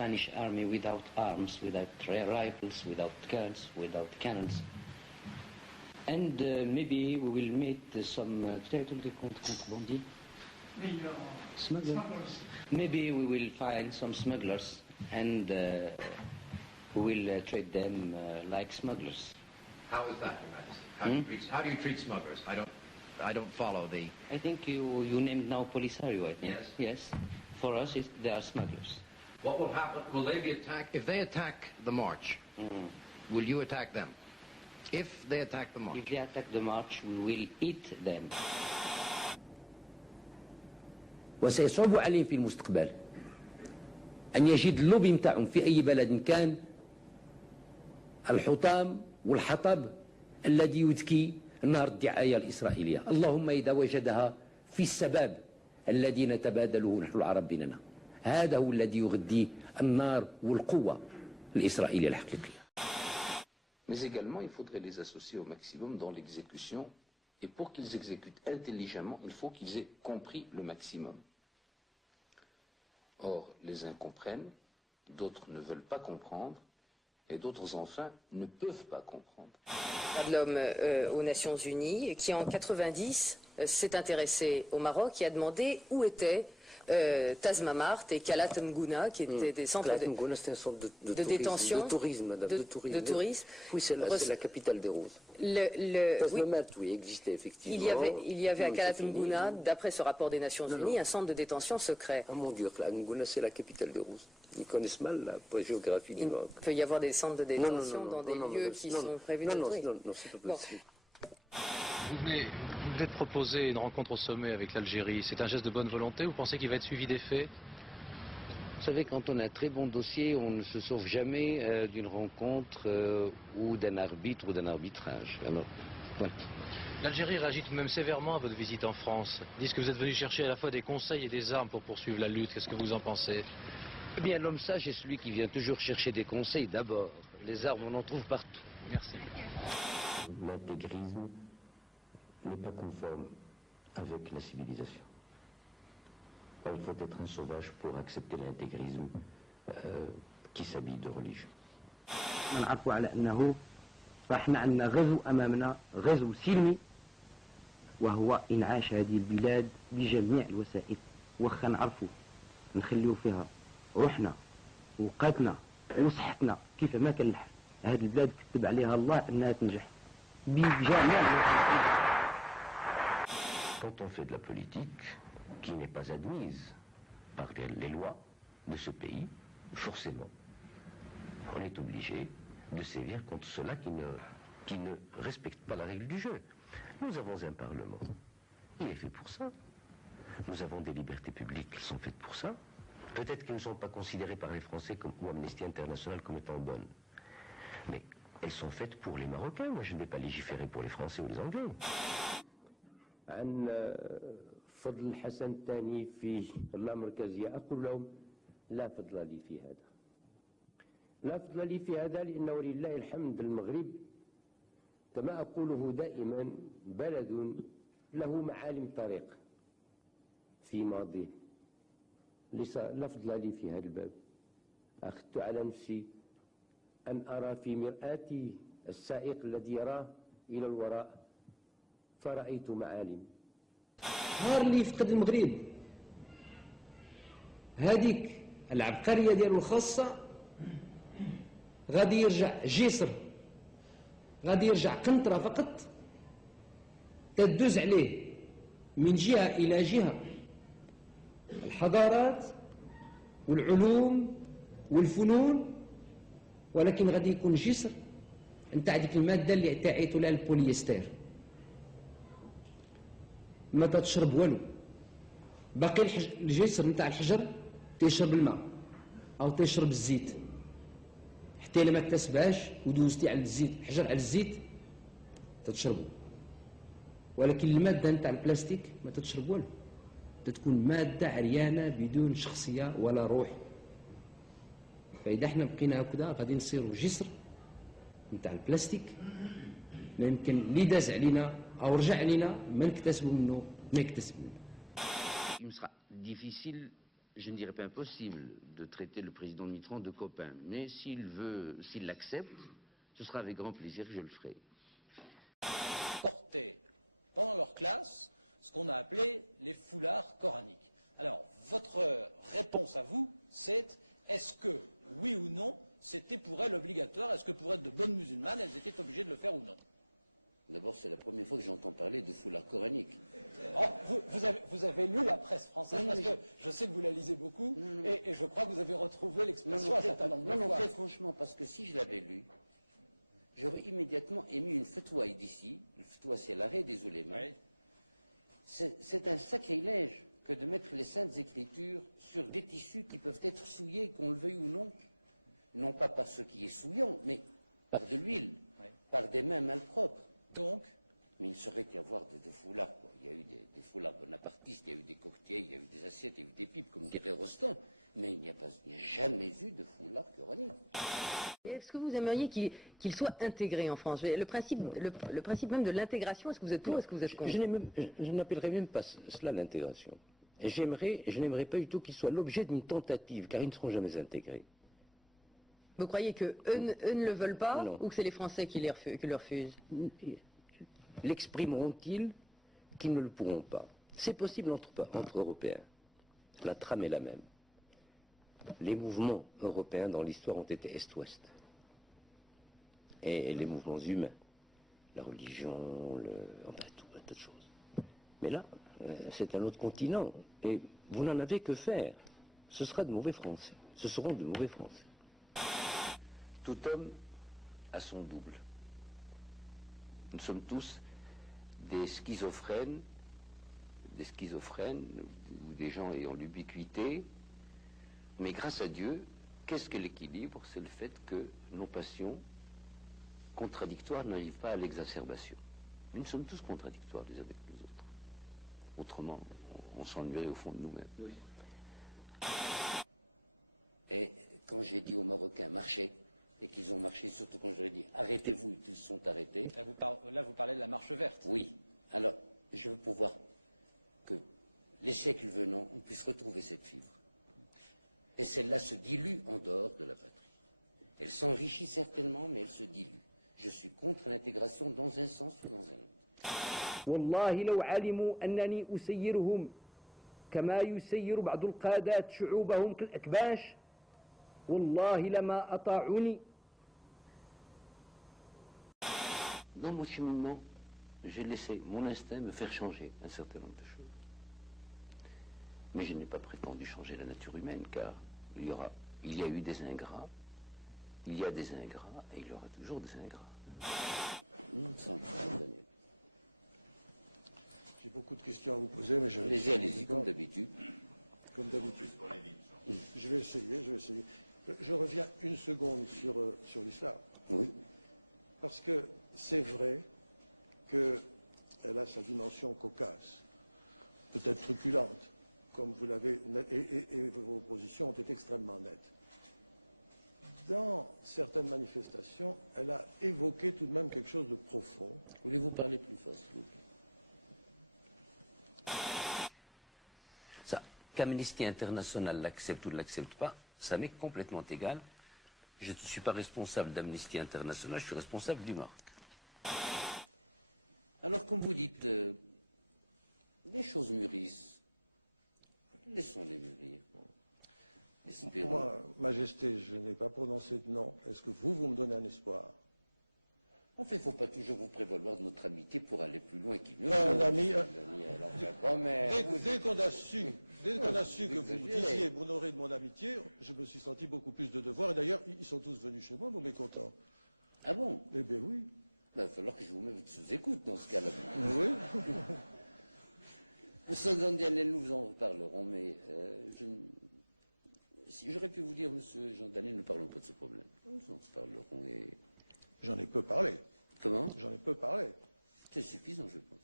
Spanish army without arms, without rifles, without guns, without cannons. And maybe we will meet some smugglers. Maybe we will find some smugglers and we will treat them like smugglers. How is that, Your Majesty? How do you treat smugglers? I don't follow the... I think you named now Polisario, I think. Yes. Yes. For us, they are smugglers. What will happen? Will they be attacked? If they attack the march, will you attack them? If they attack the march. If they attack the march, we will eat them. وسيصعب عليهم في المستقبل أن يجد اللوبي متاعهم في أي بلد كان الحطام والحطب الذي يذكي نار الدعاية الإسرائيلية. اللهم إذا وجدها في السباب الذي نتبادله نحن العرب بيننا، هذا هو الذي يغذي النار والقوة الإسرائيلية الحقيقية. Mais également, il faudrait les associer au maximum dans l'exécution. Et pour qu'ils exécutent intelligemment, il faut qu'ils aient compris le maximum. Or, les uns comprennent, d'autres ne veulent pas comprendre, et d'autres, enfin, ne peuvent pas comprendre. L'homme aux Nations Unies, qui en 90 s'est intéressé au Maroc et a demandé où étaient Tazmamart et Kalat Mgouna, qui étaient des centres de détention, de tourisme. Oui, c'est la capitale des Roses. Tazmamart, oui, existait effectivement. Il y avait à Kalat Mgouna, d'après ce rapport des Nations Unies, un centre de détention secret. Ah mon Dieu, Kalat Mgouna, c'est la capitale des Roses. Ils connaissent mal la géographie du Maroc. Il peut y avoir des centres de détention dans des lieux qui sont prévus de tourisme. Non, c'est pas possible. Vous venez de proposer une rencontre au sommet avec l'Algérie. C'est un geste de bonne volonté? Vous pensez qu'il va être suivi des faits? Vous savez, quand on a un très bon dossier, on ne se sauve jamais d'une rencontre ou d'un arbitre ou d'un arbitrage. Alors, voilà. L'Algérie réagit tout de même sévèrement à votre visite en France. Ils disent que vous êtes venu chercher à la fois des conseils et des armes pour poursuivre la lutte. Qu'est-ce que vous en pensez? Eh bien, l'homme sage est celui qui vient toujours chercher des conseils d'abord. Les armes, on en trouve partout. Merci. L'intégrisme n'est pas conforme avec la civilisation. Il faut être un sauvage pour accepter l'intégrisme qui s'habille de religion. نعرف على أنه راح عندنا غزو أمامنا، غزو سلمي، وهو إنعاش هذه البلاد بجميع الوسائل. وخا نعرفوا نخليو فيها روحنا وقاتنا وصحتنا كيف ما كان الحال. هذه البلاد كتب عليها الله أنها تنجح بجميع الوسائل. Quand on fait de la politique qui n'est pas admise par les lois de ce pays, forcément, on est obligé de sévir contre ceux-là qui ne respectent pas la règle du jeu. Nous avons un Parlement, il est fait pour ça. Nous avons des libertés publiques qui sont faites pour ça. Peut-être qu'elles ne sont pas considérées par les Français ou Amnesty International comme étant bonnes. Mais elles sont faites pour les Marocains. Moi, je ne vais pas légiférer pour les Français ou les Anglais. عن فضل الحسن الثاني في اللامركزية أقول لهم لا فضل لي في هذا. لا فضل لي في هذا لأنه لله الحمد المغرب كما أقوله دائما بلد له معالم طريق في ماضيه. لا فضل لي في هذا الباب. أخذت على نفسي أن أرى في مرآتي السائق الذي يراه إلى الوراء فرأيت معالم. نهار اللي يفقد المغرب هذيك العبقرية ديالو الخاصة غادي يرجع جسر، غادي يرجع قنطرة فقط تدوز عليه من جهة إلى جهة الحضارات والعلوم والفنون، ولكن غادي يكون جسر نتاع ديك المادة اللي تعيط لها البوليستير. ما تشرب والو، باقي الجسر نتاع الحجر تيشرب الماء او تيشرب الزيت، حتى الا ما تسبعش ودوزتي على الزيت الحجر على الزيت تتشربو. ولكن الماده نتاع البلاستيك ما تتشرب والو، تتكون ماده عريانه بدون شخصيه ولا روح. فاذا احنا بقينا هكذا غادي نصيروا جسر نتاع البلاستيك ما يمكن اللي داز علينا او رجع علينا ما نكتسبوا منه ما يكتسب منه. Il me sera difficile je ne dirais pas impossible de traiter le président Mitterrand de copain, mais s'il l'accepte, ce sera avec grand plaisir que je le ferai. Portaient pendant leur classe ce qu'on a appelé les foulards coraniques. Alors, votre réponse à vous, c'est est-ce que, oui ou non, c'était pour elles obligatoire? Est-ce que pour être de bonnes musulmanes, elles étaient obligées de le faire ou non? D'abord, c'est la première fois que j'entends parler de foulard coranique. Oh, vous avez lu la presse française, parce que je sais que vous la lisez beaucoup, et je crois que vous avez retrouvé l'expression un certain nombre de fois. Non, très franchement, parce que si je l'avais lu, j'aurais immédiatement émis une fatwa d'ici. Le fatwa, c'est l'arrêt des oulémas. Oui. C'est un sacrilège que de mettre les saintes écritures sur des tissus qui peuvent être souillés, qu'on le veuille ou non. Non pas par ce qui est souillant, mais par de l'huile, par des mains malpropres. Donc, mais il ne saurait y avoir de foulards, quoi. Il y a eu des foulards bonapartistes, il y a eu des cocktails, il y a eu des assiettes, il y a eu des pipes, comme dirait Rostand, mais il n'y a jamais eu de foulard coranique. Est-ce que vous aimeriez qu'il soit intégré en France? Le principe même de l'intégration, est-ce que vous êtes pour, est-ce que vous êtes contre? Je n'appellerais même pas cela l'intégration. Je n'aimerais pas du tout qu'il soit l'objet d'une tentative, car ils ne seront jamais intégrés. Vous croyez qu'eux ne le veulent pas, ou que c'est les Français qui le refusent? L'exprimeront-ils qu'ils ne le pourront pas? C'est possible entre Européens. La trame est la même. Les mouvements européens dans l'histoire ont été Est-Ouest. Et les mouvements humains, la religion, enfin tout un tas de choses. Mais là, c'est un autre continent. Et vous n'en avez que faire. Ce sera de mauvais Français. Ce seront de mauvais Français. Tout homme a son double. Nous sommes tous des schizophrènes ou des gens ayant l'ubiquité, mais grâce à Dieu, qu'est-ce que l'équilibre? C'est le fait que nos passions contradictoires n'arrivent pas à l'exacerbation. Nous sommes tous contradictoires les uns avec les autres. Autrement, on s'ennuierait au fond de nous-mêmes. Oui. Et quand j'ai dit aux Marocains marchez, et qu'ils ont marché, surtout quand je leur ai dit arrêtez-vous, ils se sont arrêtés. Là, vous parlez de la marche verte. Oui. Alors, je veux pouvoir que les siècles venant, on puisse retrouver cette fibre. Et celle-là se dilue en dehors de la patrie. Elle s'enrichit certainement, mais elle se dilue. Je suis contre l'intégration dans un sens ou dans un autre. والله لو علموا أنني أسيرهم كما يسير بعض القادات شعوبهم كالأكباش والله لما أطاعوني. Dans mon cheminement, j'ai laissé mon instinct me faire changer un certain nombre de choses. Mais je n'ai pas prétendu changer la nature humaine, car il y a eu des ingrats, il y a des ingrats, et il y aura toujours des ingrats. J'ai beaucoup de questions à vous poser, mais je... Allez-y, comme d'habitude. Comme d'habitude. Je vais essayer. Je reviens une seconde sur l'islam. Oui. Parce que c'est vrai qu'elle a sa dimension cocasse, peut-être truculente, comme vous l'avez, et vos positions ont été extrêmement nettes. Dans certaines manifestations, elle a évoqué tout de même quelque chose de profond. Voulez-vous parler plus fort, s'il vous plaît? Ça, qu'Amnesty International l'accepte ou ne l'accepte pas, ça m'est complètement égal. Je ne suis pas responsable d'Amnesty International, je suis responsable du Maroc. Alors, comme vous dites, les choses mûrissent. Laissons-les mûrir. Espérons. Moi, Majesté, je n'ai pas prononcé de nom. Est-ce que vous me donnez un espoir? En fait, il ne faut pas toujours vous prévaloir de notre amitié pour aller plus loin qu'il ne faut. Un ami... Dès qu'on a su que vous disiez m'honorer de mon amitié, je me suis senti beaucoup plus de devoir. Et d'ailleurs, ils sont tous venus chez moi, vos mécontents. Ah bon? Eh bien oui. Il va falloir que je vous mette sous écoute dans ce cas-là. Oui. Monsieur Jean-Daniel, nous vous en reparlerons, mais si j'aurais pu vous dire, monsieur Jean-Daniel, ne parlons pas de ce problème. Nous en reparlerons et... J'en ai peu parlé. Comment? J'en ai peu parlé. C'est suffisant, je pense.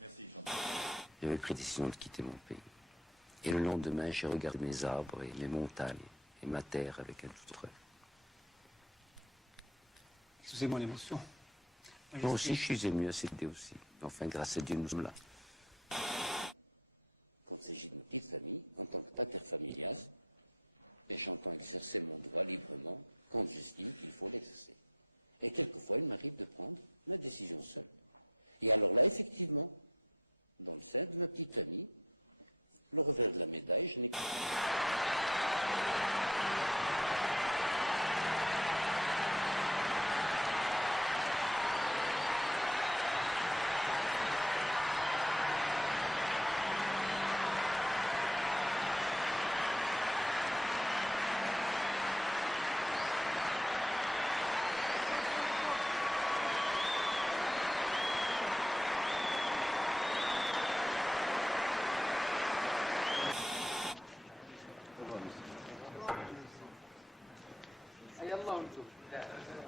Merci, Jean. J'avais pris décision de quitter mon pays. Et le lendemain, j'ai regardé mes arbres et mes montagnes et ma terre avec un tout autre œil. Excusez-moi l'émotion. Moi aussi, je suis ému à cette idée aussi. Enfin, grâce à Dieu, nous sommes là. quand il s'agit d'une petite famille, en tant que pater familias, et j'entends exercer mon droit librement quand j'estime qu'il faut l'exercer. Et quelquefois, il m'arrive de prendre ma décision seule. Et alors là, effectivement, dans le sein de ma petite famille, le revers de la médaille, je n'ai يلا وانتم